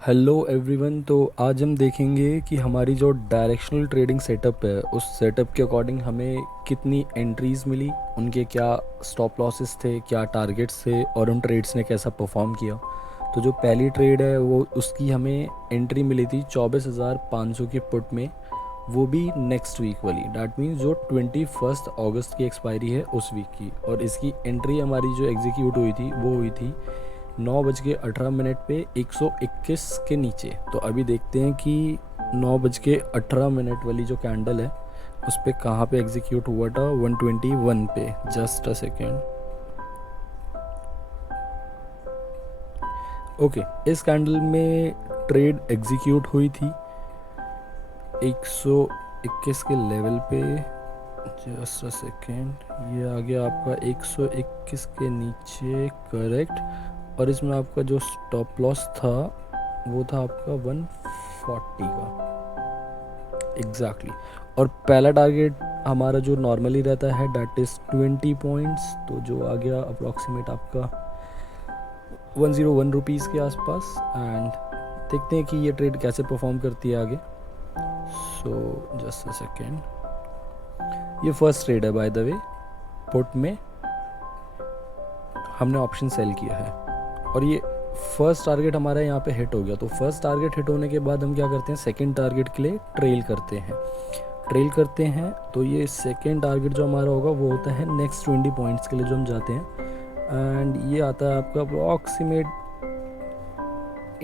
Hello everyone. तो आज हम देखेंगे कि हमारी जो डायरेक्शनल ट्रेडिंग सेटअप है उस सेटअप के अकॉर्डिंग हमें कितनी एंट्रीज मिली, उनके क्या स्टॉप लॉसेस थे, क्या टारगेट्स थे और उन ट्रेड्स ने कैसा परफॉर्म किया। तो जो पहली ट्रेड है वो उसकी हमें एंट्री मिली थी 24,500 की पुट में, वो भी नेक्स्ट वीक वाली। डैट मीन्स जो 21 अगस्त की एक्सपायरी है उस वीक की। और इसकी एंट्री हमारी जो एग्जीक्यूट हुई थी वो हुई थी 9:18 पे 121 के नीचे। तो अभी देखते हैं कि 9:18 वाली जो कैंडल है उस पर कहाँ पे एग्जीक्यूट हुआ था। 121 पे। Just a second. ओके, इस कैंडल में ट्रेड एग्जीक्यूट हुई थी 121 के लेवल पे। जस्ट अ सेकेंड, ये आ गया आपका 121 के नीचे, करेक्ट। और इसमें आपका जो स्टॉप लॉस था वो था आपका 140 का एग्जैक्टली। और पहला टारगेट हमारा जो नॉर्मली रहता है डैट इज़ 20 पॉइंट्स, तो जो आ गया अप्रॉक्सीमेट आपका 101 रुपीज़ के आसपास। एंड देखते हैं कि ये ट्रेड कैसे परफॉर्म करती है आगे। सो जस्ट अ सेकेंड, ये फर्स्ट ट्रेड है बाय द वे। पुट में हमने ऑप्शन सेल किया है और ये फर्स्ट टारगेट हमारा यहाँ पे हिट हो गया। तो फर्स्ट टारगेट हिट होने के बाद हम क्या करते हैं, सेकंड टारगेट के लिए ट्रेल करते हैं। तो ये सेकंड टारगेट जो हमारा होगा वो होता है नेक्स्ट 20 पॉइंट्स के लिए जो हम जाते हैं। एंड ये आता है आपका अप्रॉक्सीमेट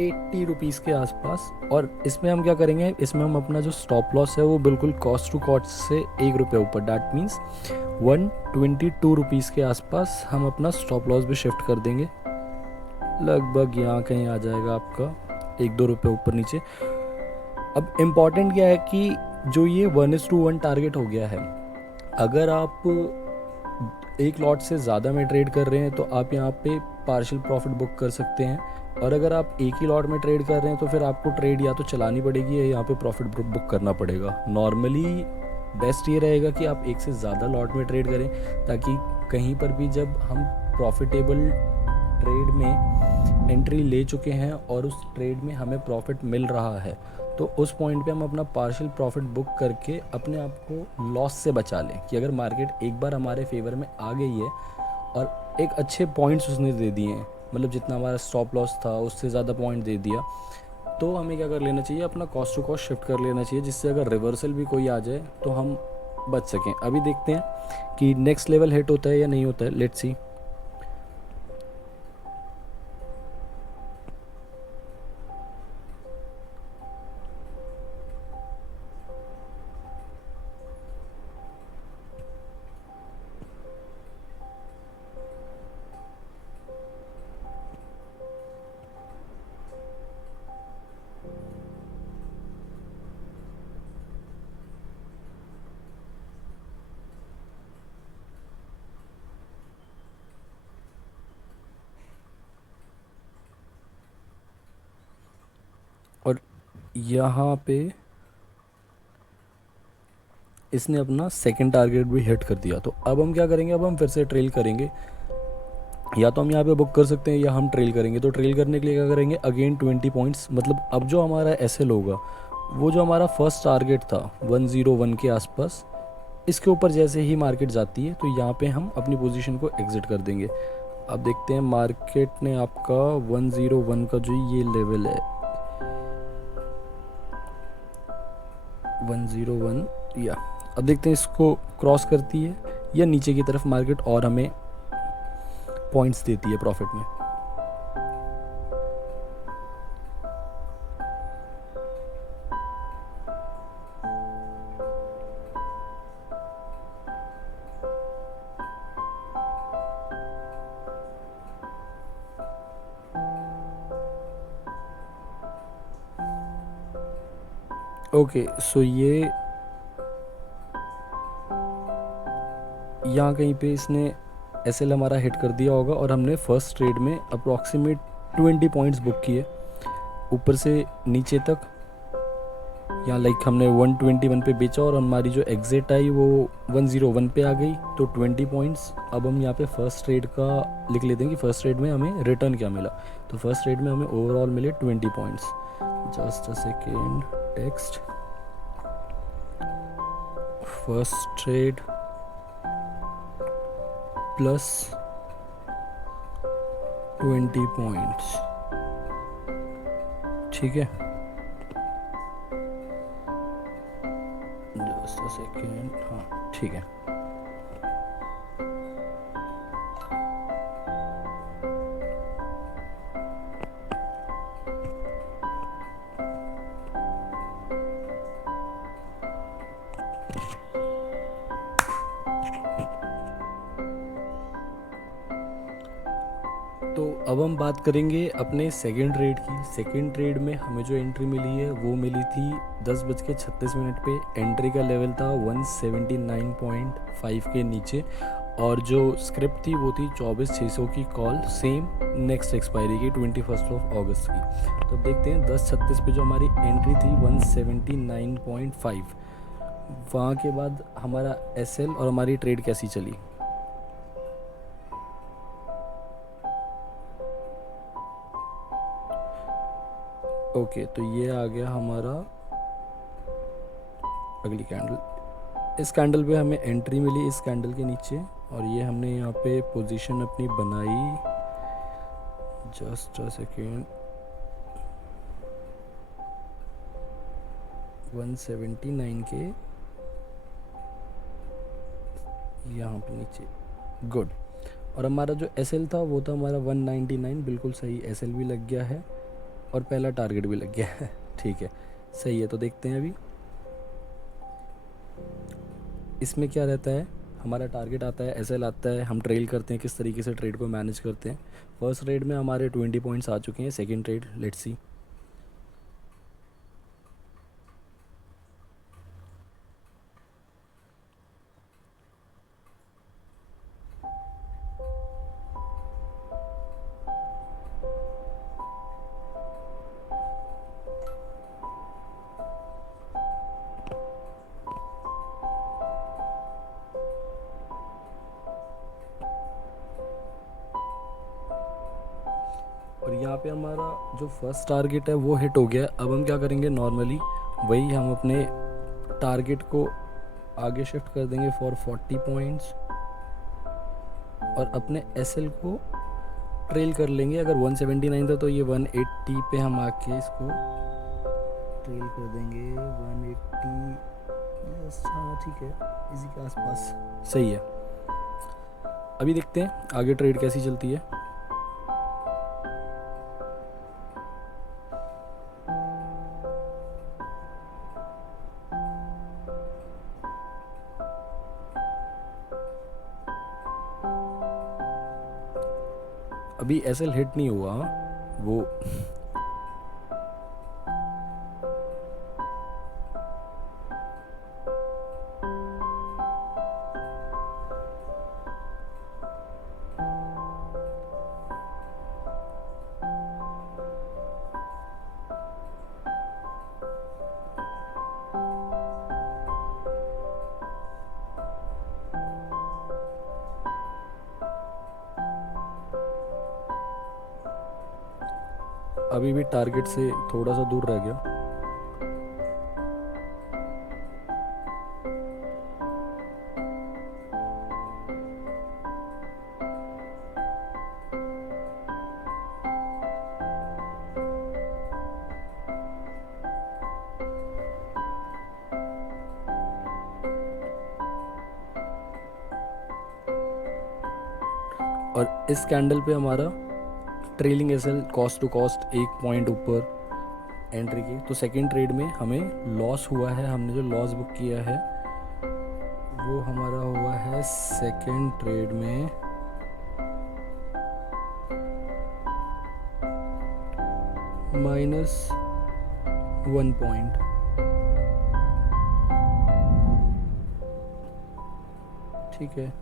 80 रुपीज़ के आसपास। और इसमें हम क्या करेंगे, इसमें हम अपना जो स्टॉप लॉस है वो बिल्कुल कॉस्ट टू कॉस्ट से 1 रुपये ऊपर, डैट मीन्स 122 रुपीज़ के आसपास हम अपना स्टॉप लॉस भी शिफ्ट कर देंगे। लगभग यहाँ कहीं आ जाएगा आपका 1-2 रुपये ऊपर नीचे। अब इम्पॉर्टेंट क्या है कि जो ये 1:1 टारगेट हो गया है, अगर आप एक लॉट से ज़्यादा में ट्रेड कर रहे हैं तो आप यहाँ पे पार्शियल प्रॉफिट बुक कर सकते हैं। और अगर आप एक ही लॉट में ट्रेड कर रहे हैं तो फिर आपको ट्रेड या तो चलानी पड़ेगी या यहाँ पे प्रॉफिट बुक करना पड़ेगा। नॉर्मली बेस्ट ये रहेगा कि आप एक से ज़्यादा लॉट में ट्रेड करें, ताकि कहीं पर भी जब हम प्रॉफिटेबल ट्रेड में एंट्री ले चुके हैं और उस ट्रेड में हमें प्रॉफिट मिल रहा है तो उस पॉइंट पे हम अपना पार्शियल प्रॉफिट बुक करके अपने आप को लॉस से बचा लें। कि अगर मार्केट एक बार हमारे फेवर में आ गई है और एक अच्छे पॉइंट्स उसने दे दिए हैं, मतलब जितना हमारा स्टॉप लॉस था उससे ज़्यादा पॉइंट दे दिया, तो हमें क्या कर लेना चाहिए, अपना कॉस्ट टू कॉस्ट शिफ्ट कर लेना चाहिए, जिससे अगर रिवर्सल भी कोई आ जाए तो हम बच सकें। अभी देखते हैं कि नेक्स्ट लेवल हिट होता है या नहीं होता है। Let's see. और यहाँ पे इसने अपना सेकंड टारगेट भी हिट कर दिया। तो अब हम क्या करेंगे, अब हम फिर से ट्रेल करेंगे। या तो हम यहाँ पे बुक कर सकते हैं या हम ट्रेल करेंगे। तो ट्रेल करने के लिए क्या करेंगे, अगेन 20 पॉइंट्स, मतलब अब जो हमारा एसएल होगा वो जो हमारा फर्स्ट टारगेट था 101 के आसपास, इसके ऊपर जैसे ही मार्केट जाती है तो यहाँ पे हम अपनी पोजीशन को एग्जिट कर देंगे। अब देखते हैं मार्केट ने आपका 101 का जो ये लेवल है 101, या अब देखते हैं इसको क्रॉस करती है या नीचे की तरफ मार्केट और हमें पॉइंट्स देती है प्रॉफिट में। ओके, सो ये यहाँ कहीं पे इसने एसएल हमारा हिट कर दिया होगा और हमने फर्स्ट ट्रेड में अप्रॉक्सीमेट 20 पॉइंट्स बुक किए ऊपर से नीचे तक। यहाँ लाइक हमने 121 पे बेचा और हमारी जो एग्जिट आई वो 101 पे आ गई, तो 20 पॉइंट्स। अब हम यहाँ पे फर्स्ट ट्रेड का लिख लेते हैं कि फर्स्ट ट्रेड में हमें रिटर्न क्या मिला। तो फर्स्ट ट्रेड में हमें ओवरऑल मिले 20 points. Just a second, text first trade plus 20 points, ठीक है। जस्ट अ सेकेंड, हाँ ठीक है। तो अब हम बात करेंगे अपने सेकेंड ट्रेड की। सेकेंड ट्रेड में हमें जो एंट्री मिली है वो मिली थी 10:36 पे। एंट्री का लेवल था 179.5 के नीचे, और जो स्क्रिप्ट थी वो थी 24,600 की कॉल, सेम नेक्स्ट एक्सपायरी की 21 अगस्त की। तो अब देखते हैं 10:36 पे जो हमारी एंट्री थी 179.5, वहाँ के बाद हमारा एसएल और हमारी ट्रेड कैसी चली। ओके, तो ये आ गया हमारा अगली कैंडल। इस कैंडल पे हमें एंट्री मिली इस कैंडल के नीचे, और ये हमने यहाँ पे पोजीशन अपनी बनाई। जस्ट अ सेकेंड, 179 के यहाँ पे नीचे, गुड। और हमारा जो एसएल था वो था हमारा 199, बिल्कुल सही, एसएल भी लग गया है और पहला टारगेट भी लग गया है, ठीक है, सही है। तो देखते हैं अभी इसमें क्या रहता है। हमारा टारगेट आता है, एसएल आता है, हम ट्रेल करते हैं, किस तरीके से ट्रेड को मैनेज करते हैं। फर्स्ट ट्रेड में हमारे 20 पॉइंट्स आ चुके हैं। Second trade, let's see. और यहाँ पे हमारा जो फर्स्ट टारगेट है वो हिट हो गया। अब हम क्या करेंगे, नॉर्मली वही हम अपने टारगेट को आगे शिफ्ट कर देंगे फॉर 40 पॉइंट्स, और अपने एसएल को ट्रेल कर लेंगे। अगर 179 था तो ये 180 पे हम आके इसको ट्रेल कर देंगे 180। यस, हाँ ठीक है, इसी के आसपास सही है। अभी देखते हैं आगे ट्रेड कैसी चलती है। अभी एसएल हिट नहीं हुआ, वो अभी भी टारगेट से थोड़ा सा दूर रह गया। और इस कैंडल पे हमारा trailing SL cost to cost 1 point ऊपर एंट्री की। तो सेकंड ट्रेड में हमें लॉस हुआ है। हमने जो लॉस बुक किया है वो हमारा हुआ है सेकंड ट्रेड में -1 पॉइंट, ठीक है।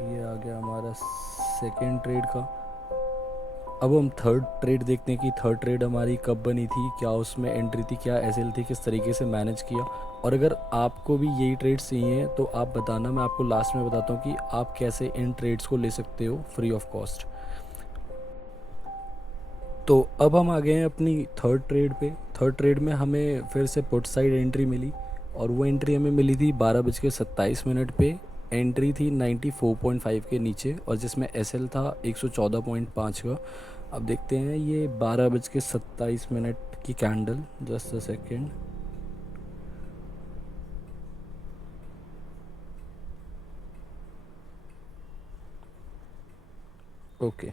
ये आ गया हमारा सेकेंड ट्रेड का। अब हम थर्ड ट्रेड देखते हैं कि थर्ड ट्रेड हमारी कब बनी थी, क्या उसमें एंट्री थी, क्या एसएल थी, किस तरीके से मैनेज किया। और अगर आपको भी यही ट्रेड्स चाहिए तो आप बताना, मैं आपको लास्ट में बताता हूँ कि आप कैसे इन ट्रेड्स को ले सकते हो फ्री ऑफ कॉस्ट। तो अब हम आ गए हैं अपनी थर्ड ट्रेड पे। थर्ड ट्रेड में हमें फिर से पुट साइड एंट्री मिली, और वो एंट्री हमें मिली थी 12:27 पे। एंट्री थी 94.5 के नीचे, और जिसमें एसएल था 114.5 का। अब देखते हैं ये 12:27 की candle, just a second. Okay,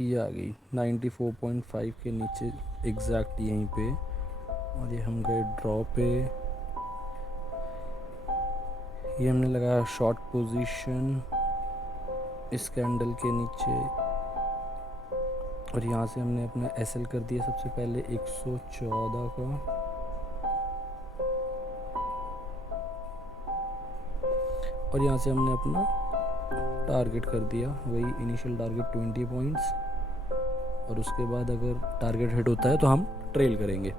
ये आ गई 94.5 के नीचे एग्जैक्ट यहीं पे। और ये हम गए ड्रॉ पे, ये हमने लगाया शॉर्ट पोजीशन इस कैंडल के नीचे, और यहाँ से हमने अपना एसएल कर दिया सबसे पहले 114 का। और यहाँ से हमने अपना टारगेट कर दिया, वही इनिशियल टारगेट 20 पॉइंट्स। और उसके बाद अगर टारगेट हिट होता है तो हम ट्रेल करेंगे।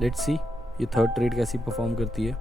लेट्स सी ये थर्ड ट्रेड कैसी परफॉर्म करती है।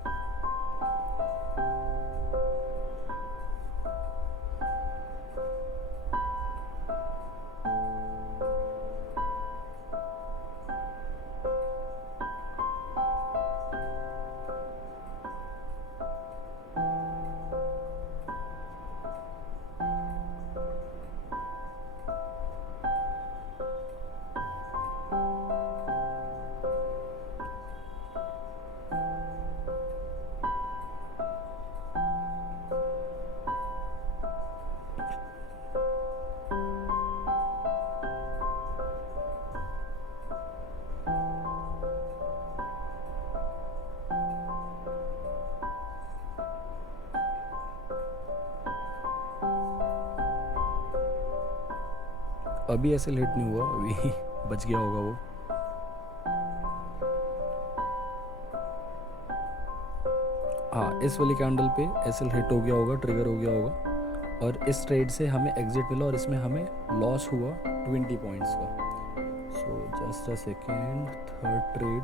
अभी एसएल हिट नहीं हुआ, अभी बच गया होगा वो। हाँ, इस वाली कैंडल पे एसएल हिट हो गया होगा, ट्रिगर हो गया होगा, और इस ट्रेड से हमें एग्जिट मिला, और इसमें हमें लॉस हुआ 20 पॉइंट्स का। So just a second, third trade,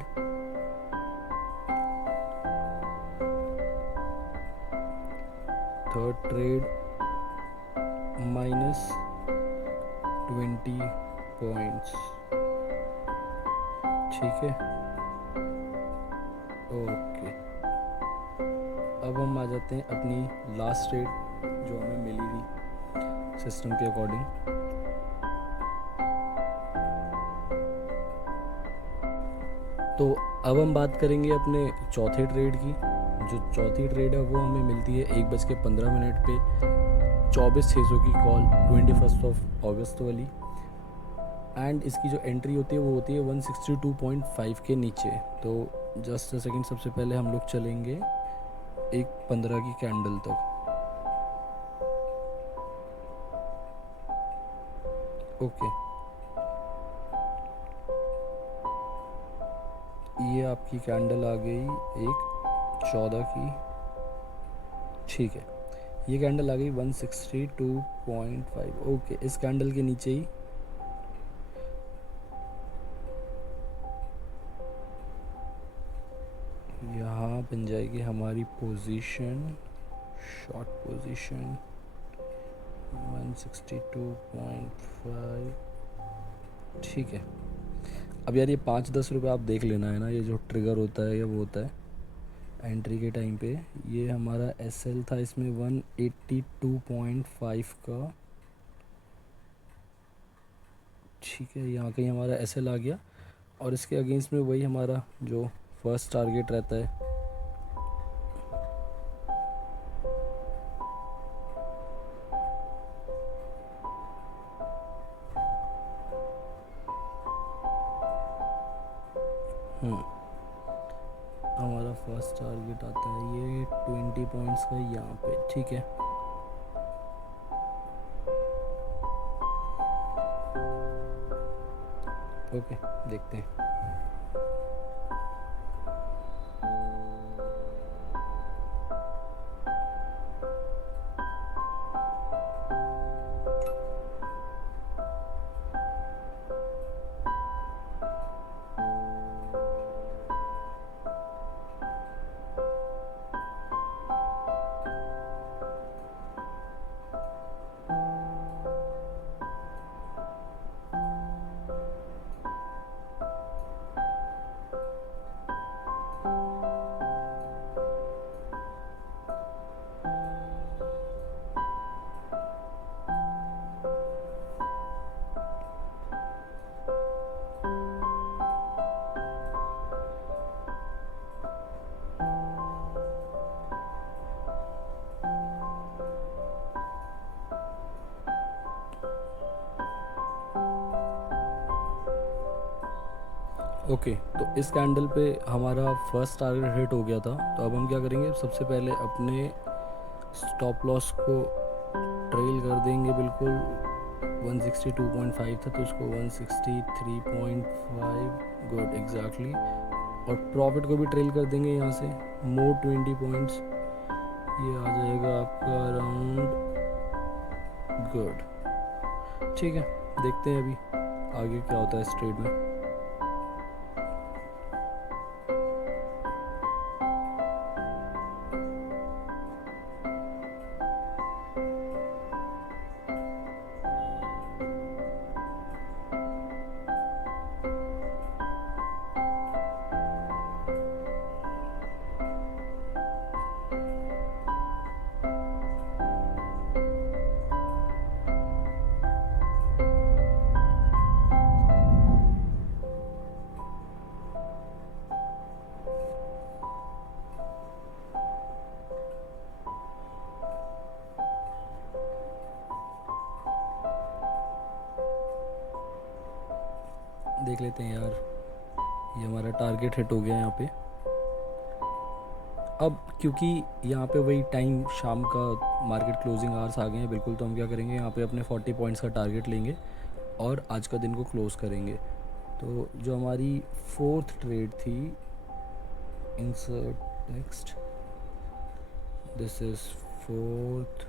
third trade -20 points, ठीक है। ओके, अब हम आ जाते हैं अपनी लास्ट ट्रेड जो हमें मिली थी सिस्टम के अकॉर्डिंग। तो अब हम बात करेंगे अपने चौथे ट्रेड की। जो चौथी ट्रेड है वो हमें मिलती है 1:15 पे 24,600 की कॉल, 21 अगस्त वाली। एंड इसकी जो एंट्री होती है वो होती है 162.5 के नीचे। तो जस्ट अ सेकेंड, सबसे पहले हम लोग चलेंगे 1:15 की कैंडल तक। ओके, ये आपकी कैंडल आ गई 1:14 की, ठीक है। ये कैंडल आ गई 162.5। ओके, इस कैंडल के नीचे ही यहाँ बन जाएगी हमारी पोजीशन, शॉर्ट पोजीशन 162.5, ठीक है। अब यार ये 5-10 रुपये आप देख लेना है ना, ये जो ट्रिगर होता है या वो होता है एंट्री के टाइम पे। ये हमारा एसएल था इसमें 182.5 का, ठीक है। यहाँ कहीं हमारा एसएल आ गया, और इसके अगेंस्ट में वही हमारा जो फर्स्ट टारगेट रहता है, हमारा फर्स्ट टारगेट आता है ये 20 पॉइंट्स का यहाँ पे, ठीक है। ओके, देखते हैं। ओके, तो इस कैंडल पे हमारा फर्स्ट टारगेट हिट हो गया था। तो अब हम क्या करेंगे, सबसे पहले अपने स्टॉप लॉस को ट्रेल कर देंगे बिल्कुल। 162.5 था तो उसको 163.5, गुड एग्जैक्टली। और प्रॉफिट को भी ट्रेल कर देंगे यहाँ से मोर 20 पॉइंट्स, ये आ जाएगा आपका अराउंड, गुड। ठीक है, देखते हैं अभी आगे क्या होता है इस ट्रेड में। देख लेते हैं यार, ये हमारा टारगेट हिट हो गया यहाँ पे। अब क्योंकि यहाँ पे वही टाइम शाम का मार्केट क्लोजिंग आवर्स आ गए हैं बिल्कुल, तो हम क्या करेंगे यहाँ पे अपने 40 पॉइंट्स का टारगेट लेंगे और आज का दिन को क्लोज़ करेंगे। तो जो हमारी फोर्थ ट्रेड थी, insert next, this is fourth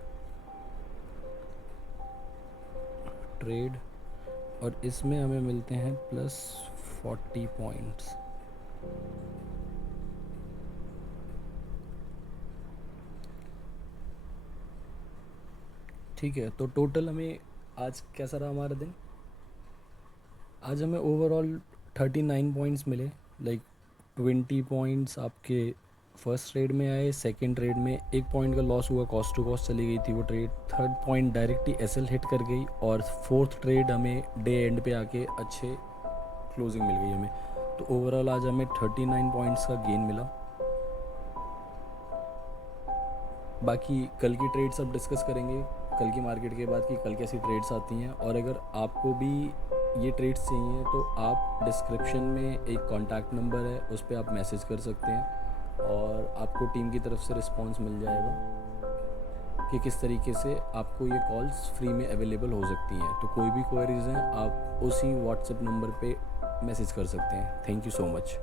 trade और इसमें हमें मिलते हैं +40 पॉइंट्स। ठीक है, तो टोटल हमें आज कैसा रहा हमारा दिन। आज हमें ओवरऑल 39 पॉइंट्स मिले। लाइक 20 पॉइंट्स आपके फर्स्ट ट्रेड में आए, सेकंड ट्रेड में 1 पॉइंट का लॉस हुआ, कॉस्ट टू कॉस्ट चली गई थी वो trade, third point directly SL hit कर गई और फोर्थ ट्रेड हमें डे एंड पे आके अच्छे क्लोजिंग मिल गई हमें। तो ओवरऑल आज हमें 39 पॉइंट्स का गेन मिला। बाकी कल की ट्रेड्स अब डिस्कस करेंगे, कल की मार्केट के बाद कि कल कैसी ट्रेड्स आती हैं। और अगर आपको भी ये ट्रेड्स चाहिए तो आप डिस्क्रिप्शन में एक कॉन्टैक्ट नंबर है, उस पर आप मैसेज कर सकते हैं और आपको टीम की तरफ से रिस्पांस मिल जाएगा कि किस तरीके से आपको ये कॉल्स फ्री में अवेलेबल हो सकती हैं। तो कोई भी क्वेरीज हैं आप उसी व्हाट्सएप नंबर पे मैसेज कर सकते हैं। Thank you so much.